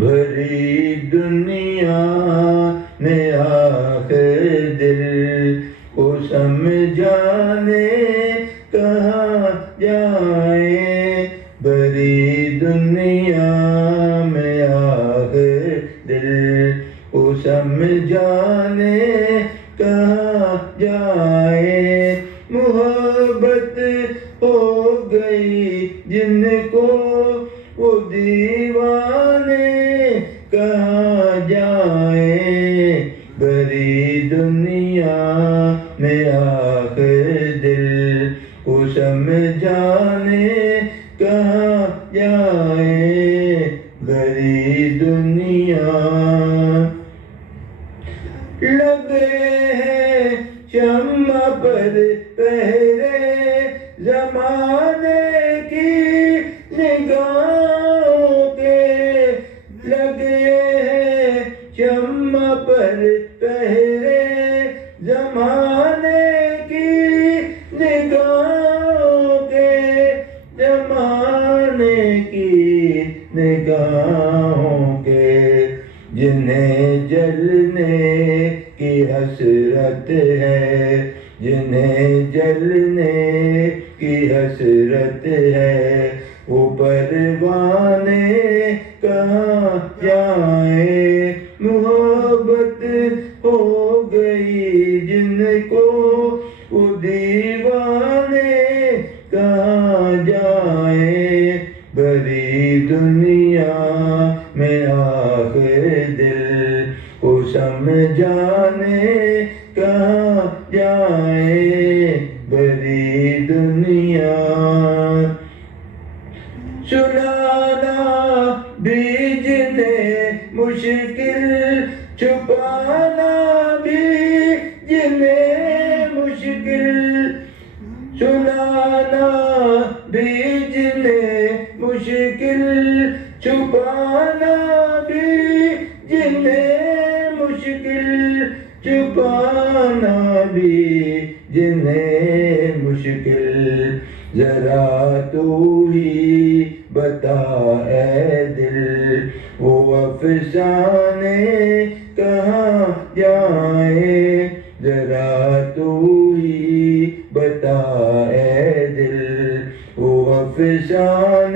بھری دنیا میں آخر دل کو سمجھانے کہاں جائیں، بھری دنیا میں آخر دل کو سمجھانے کہاں جائیں، محبت ہو گئی جن کو وہ دیوانے کہاں جائیں، بھری دنیا میں آخر دل کو سمجھانے کہاں جائیں، بھری دنیا لگے ہیں شمع پر پہرے زمانے کی نگاہوں کے، لگے ہیں شمع پر پہرے زمانے کی نگاہوں کے، زمانے کی نگاہوں کے، جنہیں جلنے کی حسرت ہے، جنہیں جلنے کی حسرت ہے، وہ پروانے کہاں جائیں، محبت ہو گئی جن کو وہ دیوانے کہاں جائیں، بھری دنیا میں آخر دل کو سمجھانے کہاں جائیں، بھری دنیا سنانا بھی جنہیں مشکل، چھپانا بھی جنہیں مشکل، سنانا بھی جنہیں مشکل، چھپانا بھی جنہیں مشکل، چھپانا بھی جنہیں مشکل، ذرا تو ہی بتا اے دل وہ افسانے کہاں جائیں، ذرا تو ہی بتا اے دل وہ افسانے